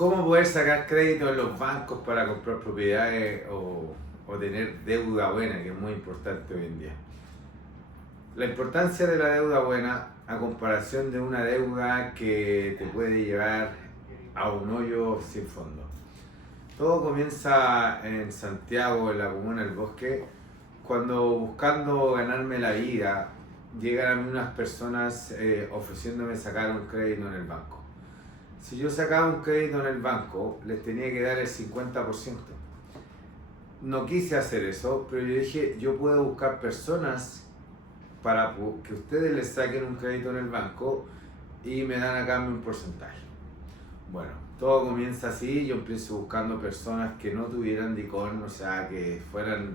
¿Cómo poder sacar crédito en los bancos para comprar propiedades o tener deuda buena, que es muy importante hoy en día? La importancia de la deuda buena a comparación de una deuda que te puede llevar a un hoyo sin fondo. Todo comienza en Santiago, en la comuna del Bosque, cuando buscando ganarme la vida, llegan a mí unas personas ofreciéndome sacar un crédito en el banco. Si yo sacaba un crédito en el banco, les tenía que dar el 50%. No quise hacer eso, pero yo dije, yo puedo buscar personas para que ustedes les saquen un crédito en el banco y me dan a cambio un porcentaje. Bueno, todo comienza así, yo empiezo buscando personas que no tuvieran DICON, o sea, que fueran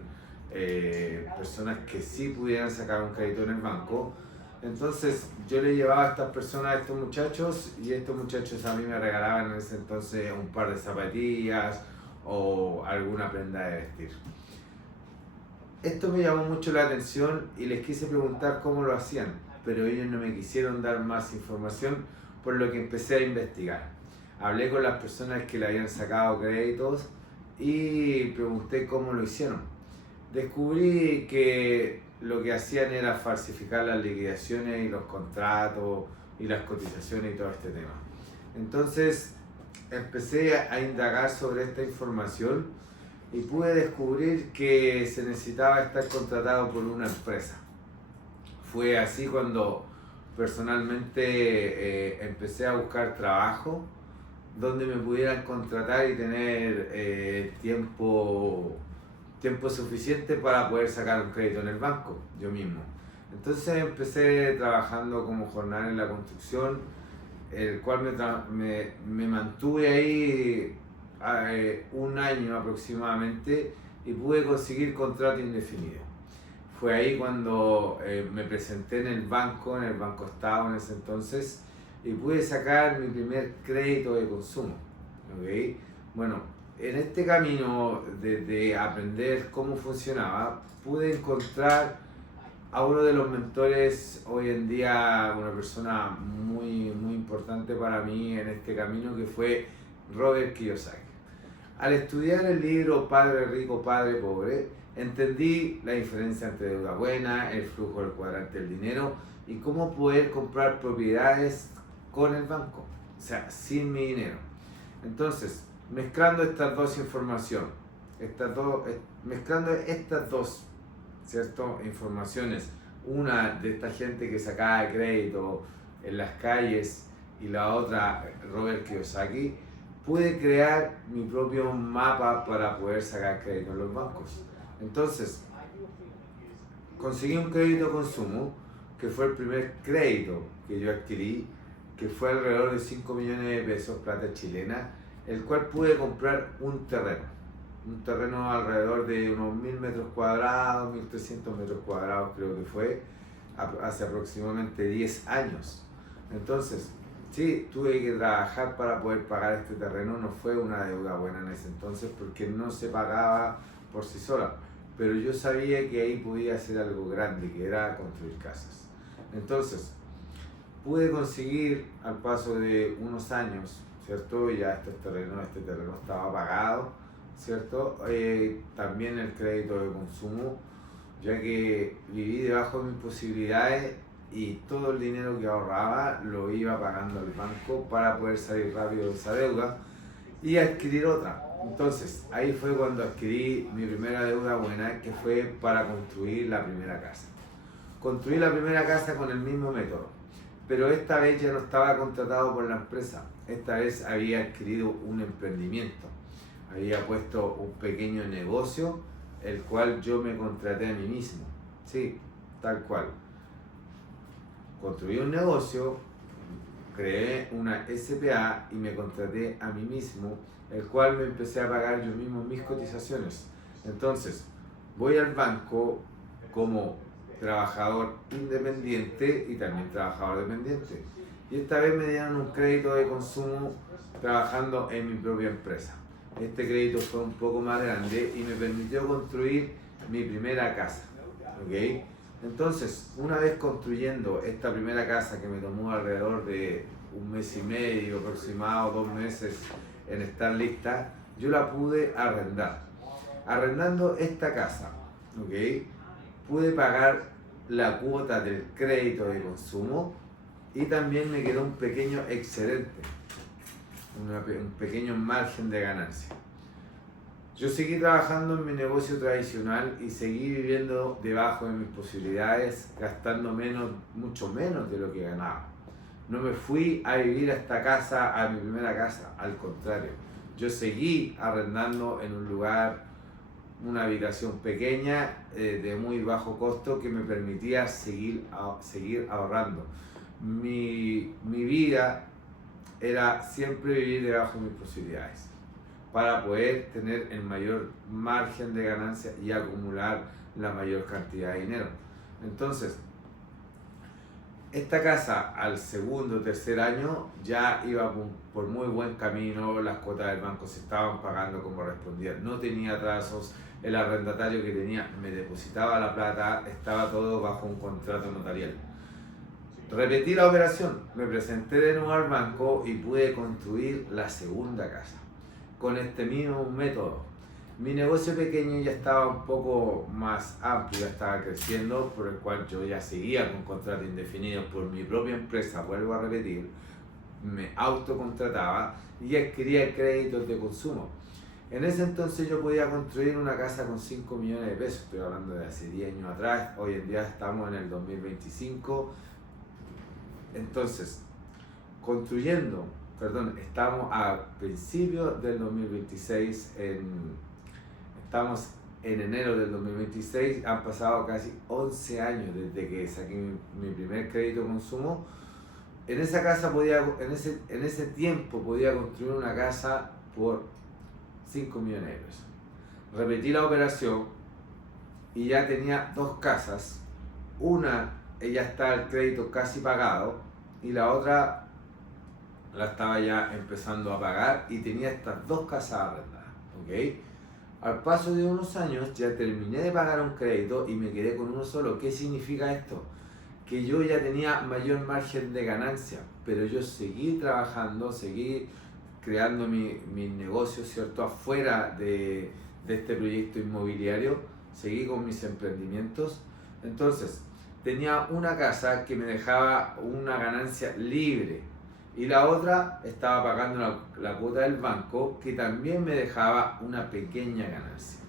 personas que sí pudieran sacar un crédito en el banco. Entonces yo le llevaba a estas personas, a estos muchachos, y estos muchachos a mí me regalaban en ese entonces un par de zapatillas o alguna prenda de vestir. Esto me llamó mucho la atención y les quise preguntar cómo lo hacían, pero ellos no me quisieron dar más información, por lo que empecé a investigar. Hablé con las personas que le habían sacado créditos y pregunté cómo lo hicieron. Descubrí que lo que hacían era falsificar las liquidaciones y los contratos y las cotizaciones y todo este tema. Entonces empecé a indagar sobre esta información y pude descubrir que se necesitaba estar contratado por una empresa. Fue así cuando personalmente empecé a buscar trabajo donde me pudieran contratar y tener tiempo suficiente para poder sacar un crédito en el banco, yo mismo. Entonces empecé trabajando como jornal en la construcción, el cual me mantuve ahí un año aproximadamente y pude conseguir contrato indefinido. Fue ahí cuando me presenté en el Banco Estado en ese entonces, y pude sacar mi primer crédito de consumo. ¿Okay? Bueno, en este camino de aprender cómo funcionaba, pude encontrar a uno de los mentores hoy en día, una persona muy importante para mí en este camino, que fue Robert Kiyosaki. Al estudiar el libro Padre Rico, Padre Pobre, entendí la diferencia entre deuda buena, el flujo del cuadrante del dinero y cómo poder comprar propiedades con el banco, o sea, sin mi dinero. Entonces, mezclando estas dos informaciones, ¿cierto? Informaciones, una de esta gente que sacaba crédito en las calles y la otra, Robert Kiyosaki, pude crear mi propio mapa para poder sacar crédito en los bancos. Entonces, conseguí un crédito de consumo, que fue el primer crédito que yo adquirí, que fue alrededor de 5 millones de pesos, plata chilena, el cual pude comprar un terreno alrededor de unos 1000 metros cuadrados, 1300 metros cuadrados creo que fue, hace aproximadamente 10 años. Entonces, sí, tuve que trabajar para poder pagar este terreno, no fue una deuda buena en ese entonces porque no se pagaba por sí sola, pero yo sabía que ahí podía hacer algo grande, que era construir casas. Entonces, pude conseguir al paso de unos años, ¿cierto? Ya este terreno estaba pagado, ¿cierto? También el crédito de consumo, ya que viví debajo de mis posibilidades y todo el dinero que ahorraba lo iba pagando al banco para poder salir rápido de esa deuda y adquirir otra. Entonces, ahí fue cuando adquirí mi primera deuda buena, que fue para construir la primera casa. Construí la primera casa con el mismo método, pero esta vez ya no estaba contratado por la empresa. Esta vez había adquirido un emprendimiento, había puesto un pequeño negocio, el cual yo me contraté a mí mismo. Sí, tal cual. Construí un negocio, creé una SPA y me contraté a mí mismo, el cual me empecé a pagar yo mismo mis cotizaciones. Entonces, voy al banco como trabajador independiente y también trabajador dependiente. Y esta vez me dieron un crédito de consumo trabajando en mi propia empresa. Este crédito fue un poco más grande y me permitió construir mi primera casa. ¿Okay? Entonces, una vez construyendo esta primera casa, que me tomó alrededor de un mes y medio aproximado, 2 meses en estar lista, yo la pude arrendar. Arrendando esta casa, ¿ok? Pude pagar la cuota del crédito de consumo y también me quedó un pequeño excedente, un pequeño margen de ganancia. Yo seguí trabajando en mi negocio tradicional y seguí viviendo debajo de mis posibilidades, gastando mucho menos de lo que ganaba. No me fui a vivir a esta casa, a mi primera casa, al contrario. Yo seguí arrendando en un lugar, una habitación pequeña, de muy bajo costo, que me permitía seguir ahorrando. Mi vida era siempre vivir debajo de mis posibilidades, para poder tener el mayor margen de ganancia y acumular la mayor cantidad de dinero. Entonces, esta casa al segundo o tercer año ya iba por muy buen camino, las cuotas del banco se estaban pagando como correspondía, no tenía atrasos, el arrendatario que tenía me depositaba la plata, estaba todo bajo un contrato notarial. Repetí la operación, me presenté de nuevo al banco y pude construir la segunda casa con este mismo método. Mi negocio pequeño ya estaba un poco más amplio, ya estaba creciendo, por el cual yo ya seguía con contrato indefinido por mi propia empresa, vuelvo a repetir, me autocontrataba y adquiría créditos de consumo. En ese entonces yo podía construir una casa con 5 millones de pesos, estoy hablando de hace 10 años atrás, hoy en día estamos en el 2025, entonces, estamos a principios del 2026, estamos en enero del 2026, han pasado casi 11 años desde que saqué mi primer crédito de consumo. En esa casa en ese tiempo podía construir una casa por 5 millones de pesos. Repetí la operación y ya tenía dos casas, una ya estaba el crédito casi pagado y la otra la estaba ya empezando a pagar y tenía estas dos casas arrendadas, ¿ok? Al paso de unos años ya terminé de pagar un crédito y me quedé con uno solo. ¿Qué significa esto? Que yo ya tenía mayor margen de ganancia, pero yo seguí trabajando, seguí creando mi negocio, ¿cierto? Afuera de este proyecto inmobiliario, seguí con mis emprendimientos. Entonces, tenía una casa que me dejaba una ganancia libre y la otra estaba pagando la cuota del banco que también me dejaba una pequeña ganancia.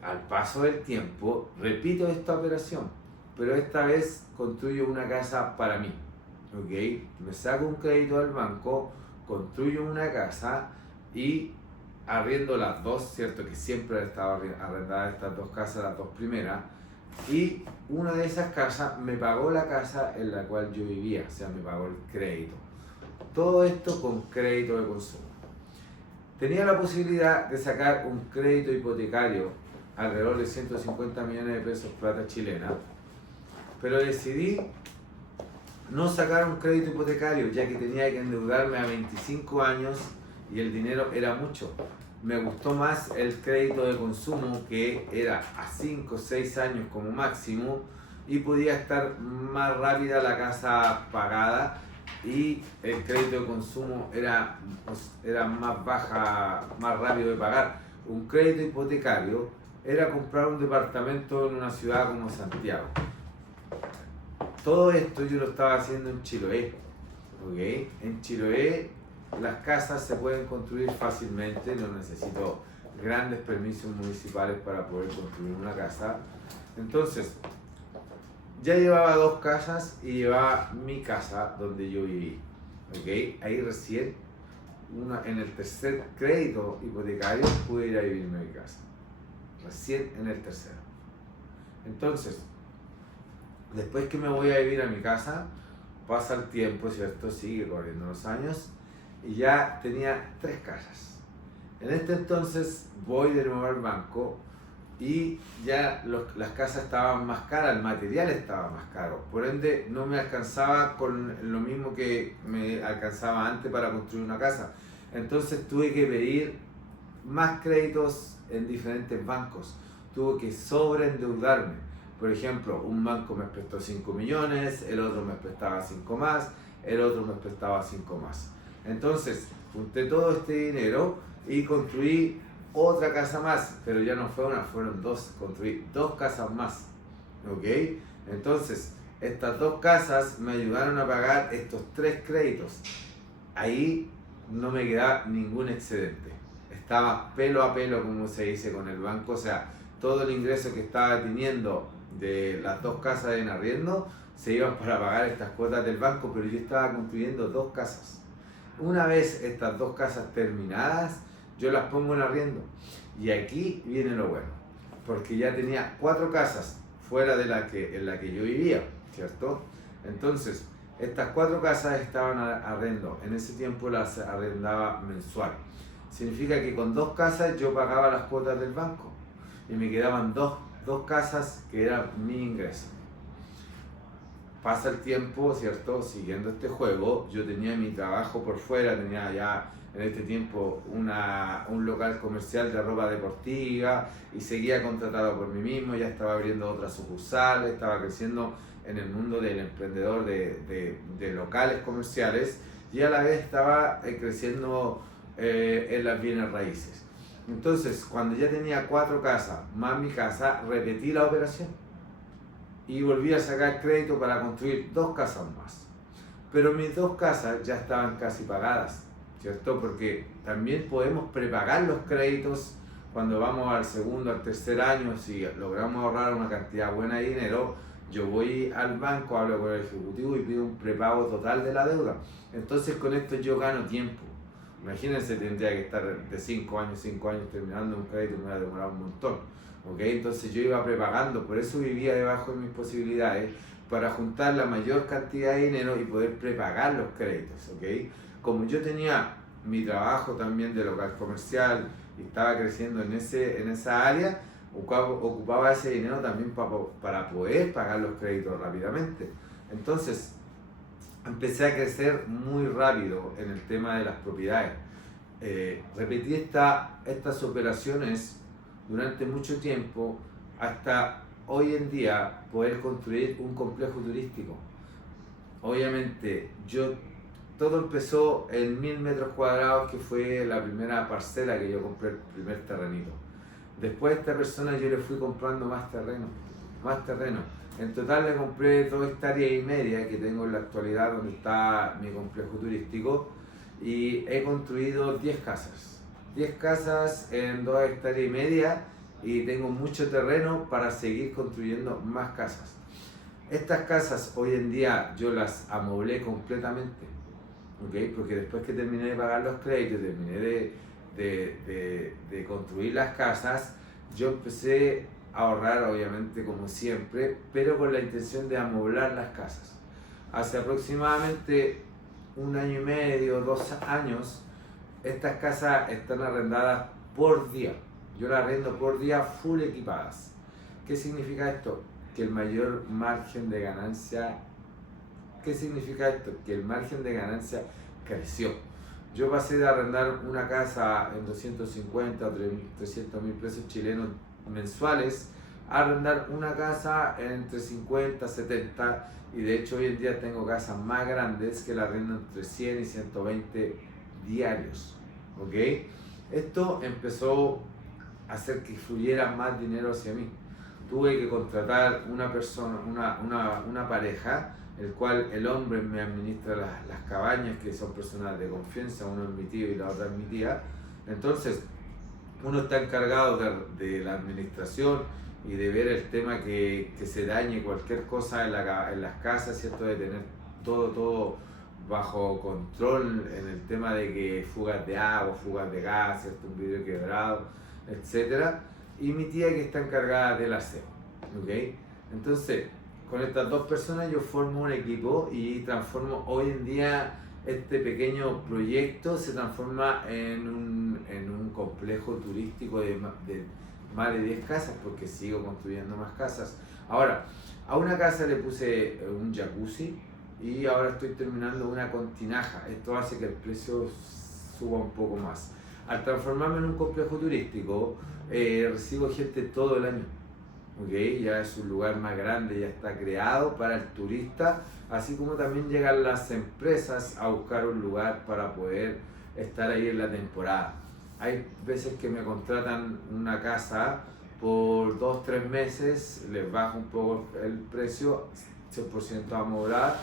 Al paso del tiempo, repito esta operación, pero esta vez construyo una casa para mí, ¿ok? Me saco un crédito del banco, construyo una casa y arriendo las dos, ¿cierto? Que siempre he estado arrendadas estas dos casas, las dos primeras, y una de esas casas me pagó la casa en la cual yo vivía, o sea, me pagó el crédito. Todo esto con crédito de consumo. Tenía la posibilidad de sacar un crédito hipotecario alrededor de 150 millones de pesos plata chilena, pero decidí no sacar un crédito hipotecario ya que tenía que endeudarme a 25 años y el dinero era mucho. Me gustó más el crédito de consumo, que era a 5 o 6 años como máximo y podía estar más rápida la casa pagada y el crédito de consumo era más baja, más rápido de pagar. Un crédito hipotecario era comprar un departamento en una ciudad como Santiago. Todo esto yo lo estaba haciendo en Chiloé, ¿ok? En Chiloé las casas se pueden construir fácilmente, no necesito grandes permisos municipales para poder construir una casa. Entonces, ya llevaba dos casas y llevaba mi casa donde yo viví, ¿ok? Ahí recién, en el tercer crédito hipotecario, pude ir a vivirme a mi casa. Recién en el tercero. Entonces, después que me voy a vivir a mi casa, pasa el tiempo, ¿cierto? Sigue corriendo los años y ya tenía 3 casas. En este entonces voy de nuevo al banco y ya las casas estaban más caras, el material estaba más caro, por ende no me alcanzaba con lo mismo que me alcanzaba antes para construir una casa. Entonces tuve que pedir más créditos en diferentes bancos, tuve que sobreendeudarme. Por ejemplo, un banco me prestó 5 millones, el otro me prestaba 5 más, el otro me prestaba 5 más. Entonces, junté todo este dinero y construí otra casa más, pero ya no fue una, fueron dos, construí dos casas más, ¿ok? Entonces, estas dos casas me ayudaron a pagar estos tres créditos. Ahí no me quedaba ningún excedente. Estaba pelo a pelo, como se dice, con el banco. O sea, todo el ingreso que estaba teniendo de las dos casas en arriendo se iban para pagar estas cuotas del banco, pero yo estaba construyendo dos casas. Una vez estas dos casas terminadas, yo las pongo en arriendo. Y aquí viene lo bueno, porque ya tenía cuatro casas fuera de en la que yo vivía, ¿cierto? Entonces, estas cuatro casas estaban arriendo. En ese tiempo las arrendaba mensual. Significa que con dos casas yo pagaba las cuotas del banco y me quedaban dos casas que eran mi ingreso. Pasa el tiempo, ¿cierto? Siguiendo este juego, yo tenía mi trabajo por fuera, tenía ya en este tiempo un local comercial de ropa deportiva y seguía contratado por mí mismo, ya estaba abriendo otras sucursales, estaba creciendo en el mundo del emprendedor de locales comerciales y a la vez estaba creciendo en las bienes raíces. Entonces, cuando ya tenía cuatro casas más mi casa, repetí la operación y volví a sacar crédito para construir dos casas más. Pero mis dos casas ya estaban casi pagadas, ¿cierto? Porque también podemos prepagar los créditos cuando vamos al segundo, al tercer año. Si logramos ahorrar una cantidad buena de dinero, yo voy al banco, hablo con el ejecutivo y pido un prepago total de la deuda. Entonces con esto yo gano tiempo. Imagínense, tendría que estar de 5 años terminando un crédito, me va a demorar un montón. ¿Okay? Entonces yo iba prepagando, por eso vivía debajo de mis posibilidades, para juntar la mayor cantidad de dinero y poder prepagar los créditos. ¿Okay? Como yo tenía mi trabajo también de local comercial y estaba creciendo en esa área, ocupaba ese dinero también para poder pagar los créditos rápidamente. Entonces empecé a crecer muy rápido en el tema de las propiedades. Repetí estas operaciones durante mucho tiempo hasta hoy en día poder construir un complejo turístico. Obviamente, todo empezó en 1000 metros cuadrados, que fue la primera parcela que yo compré, el primer terrenito. Después a esta persona yo le fui comprando más terreno. En total le compré 2,5 hectáreas que tengo en la actualidad donde está mi complejo turístico y he construido 10 casas. 10 casas en 2,5 hectáreas y tengo mucho terreno para seguir construyendo más casas. Estas casas hoy en día yo las amoblé completamente, ¿okay? Porque después que terminé de pagar los créditos, terminé de construir las casas, yo empecé a ahorrar, obviamente, como siempre, pero con la intención de amoblar las casas. Hace aproximadamente 1 año y medio, 2 años, estas casas están arrendadas por día. Yo las arrendo por día full equipadas. ¿Qué significa esto? Que el mayor margen de ganancia... ¿Qué significa esto? Que el margen de ganancia creció. Yo pasé de arrendar una casa en 250 o 300 mil pesos chilenos mensuales a arrendar una casa entre 50, 70 y de hecho hoy en día tengo casas más grandes que la arrendo entre 100 y 120 diarios. ¿Ok? Esto empezó a hacer que fluyera más dinero hacia mí. Tuve que contratar una persona, una pareja, el cual el hombre me administra las cabañas, que son personas de confianza, uno es mi tío y la otra es mi tía. Entonces, uno está encargado de la administración y de ver el tema que se dañe cualquier cosa en las casas, ¿cierto? De tener todo bajo control en el tema de que fugas de agua, fugas de gas, ¿cierto? Un vidrio quebrado, etc. Y mi tía que está encargada del aseo, ¿ok? Entonces, con estas dos personas yo formo un equipo y transformo hoy en día este pequeño proyecto, se transforma en un complejo turístico de más de 10 casas, porque sigo construyendo más casas. Ahora, a una casa le puse un jacuzzi y ahora estoy terminando una con tinaja. Esto hace que el precio suba un poco más. Al transformarme en un complejo turístico, recibo gente todo el año. ¿Okay? Ya es un lugar más grande, ya está creado para el turista, así como también llegan las empresas a buscar un lugar para poder estar ahí en la temporada. Hay veces que me contratan una casa por 2-3 meses, les bajo un poco el precio, 100% amoblada,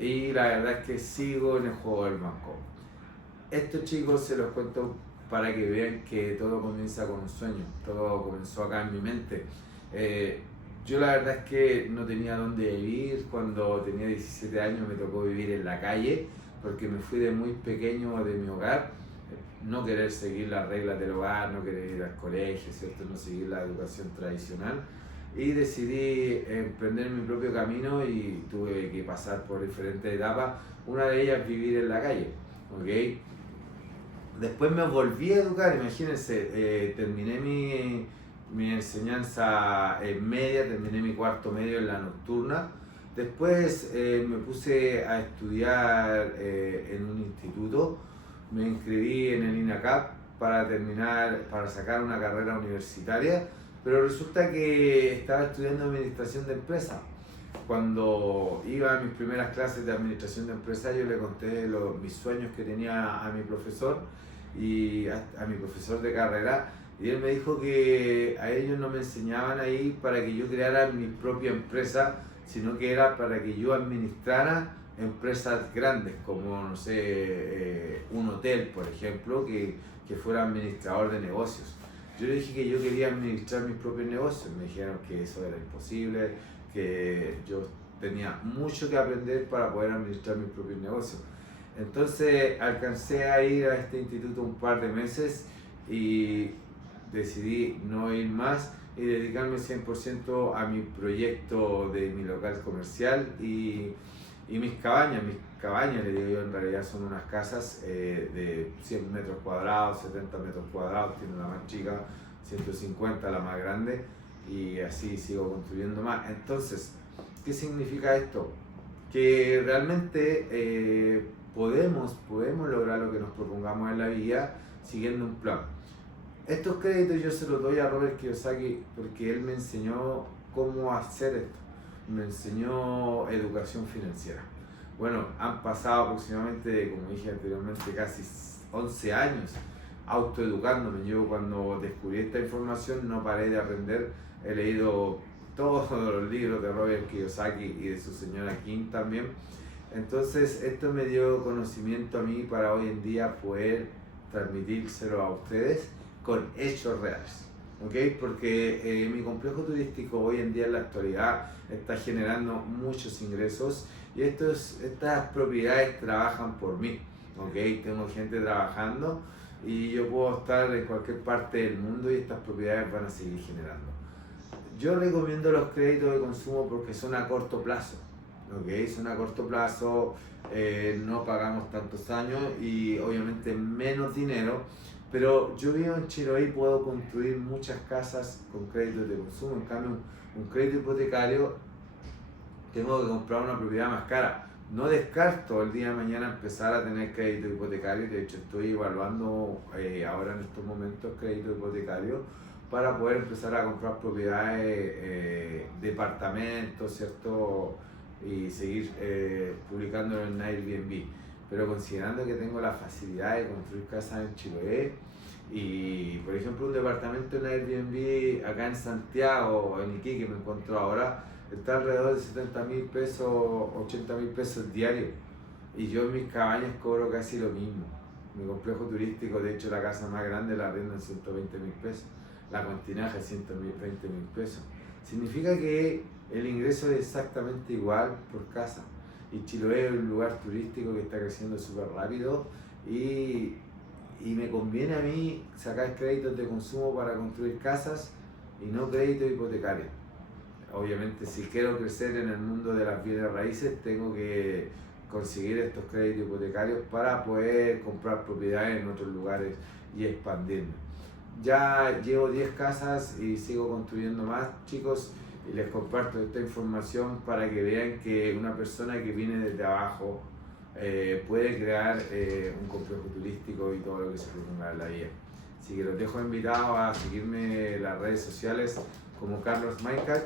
y la verdad es que sigo en el juego del banco. Estos chicos se los cuento para que vean que todo comienza con un sueño, todo comenzó acá en mi mente. Yo la verdad es que no tenía dónde vivir. Cuando tenía 17 años me tocó vivir en la calle porque me fui de muy pequeño de mi hogar, no querer seguir las reglas del hogar, no querer ir al colegio, ¿cierto? No seguir la educación tradicional, y decidí emprender mi propio camino y tuve que pasar por diferentes etapas, una de ellas vivir en la calle, ¿ok? Después me volví a educar, imagínense, terminé mi enseñanza media, terminé mi cuarto medio en la nocturna. Después me puse a estudiar en un instituto, me inscribí en el INACAP para sacar una carrera universitaria, pero resulta que estaba estudiando administración de empresas. Cuando iba a mis primeras clases de administración de empresas, yo le conté mis sueños que tenía a mi profesor y a mi profesor de carrera, y él me dijo que a ellos no me enseñaban ahí para que yo creara mi propia empresa, sino que era para que yo administrara empresas grandes, como, no sé, un hotel, por ejemplo, que fuera administrador de negocios. Yo le dije que yo quería administrar mis propios negocios, me dijeron que eso era imposible, que yo tenía mucho que aprender para poder administrar mis propios negocios. Entonces alcancé a ir a este instituto un par de meses y decidí no ir más y dedicarme 100% a mi proyecto de mi local comercial y mis cabañas. Mis cabañas, le digo yo, en realidad son unas casas de 100 metros cuadrados, 70 metros cuadrados, tiene la más chica, 150 la más grande, y así sigo construyendo más. Entonces, ¿qué significa esto? Que realmente podemos lograr lo que nos propongamos en la vida siguiendo un plan. Estos créditos yo se los doy a Robert Kiyosaki porque él me enseñó cómo hacer esto, me enseñó educación financiera. Bueno, han pasado aproximadamente, como dije anteriormente, casi 11 años autoeducándome. Yo, cuando descubrí esta información, no paré de aprender. He leído todos los libros de Robert Kiyosaki y de su señora Kim también. Entonces esto me dio conocimiento a mí para hoy en día poder transmitírselo a ustedes con hechos reales, ¿ok? Porque mi complejo turístico hoy en día, en la actualidad, está generando muchos ingresos, y estas propiedades trabajan por mí, ¿ok? Tengo gente trabajando y yo puedo estar en cualquier parte del mundo y estas propiedades van a seguir generando. Yo recomiendo los créditos de consumo porque son a corto plazo, ¿ok? Son a corto plazo, no pagamos tantos años y obviamente menos dinero, pero yo vivo en Chiloé y puedo construir muchas casas con créditos de consumo. En cambio, un crédito hipotecario, tengo que comprar una propiedad más cara. No descarto el día de mañana empezar a tener crédito hipotecario. De hecho, estoy evaluando ahora en estos momentos crédito hipotecario para poder empezar a comprar propiedades, departamentos, ¿cierto? Y seguir publicándolo en Airbnb. Pero considerando que tengo la facilidad de construir casas en Chiloé, y por ejemplo un departamento en Airbnb acá en Santiago, en Iquique, me encuentro ahora, está alrededor de 70.000 pesos, 80.000 pesos diarios, y yo en mis cabañas cobro casi lo mismo. Mi complejo turístico, de hecho la casa más grande la arriendo en 120.000 pesos, la Continaja 120.000 pesos. Significa que el ingreso es exactamente igual por casa, y Chiloé es un lugar turístico que está creciendo súper rápido, y me conviene a mí sacar créditos de consumo para construir casas y no créditos hipotecarios. Obviamente, si quiero crecer en el mundo de las bienes raíces, tengo que conseguir estos créditos hipotecarios para poder comprar propiedades en otros lugares y expandirme. Ya llevo 10 casas y sigo construyendo más, chicos, y les comparto esta información para que vean que una persona que viene desde abajo puede crear un complejo turístico y todo lo que se proponga en la vida. Así que los dejo invitados a seguirme en las redes sociales, como Carlos Maicach,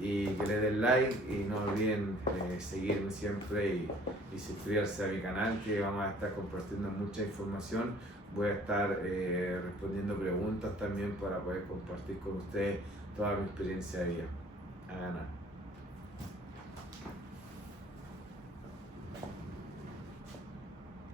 y que le den like y no olviden seguirme siempre y suscribirse a mi canal, que vamos a estar compartiendo mucha información. Voy a estar respondiendo preguntas también para poder compartir con ustedes toda mi experiencia de vida. A ganar.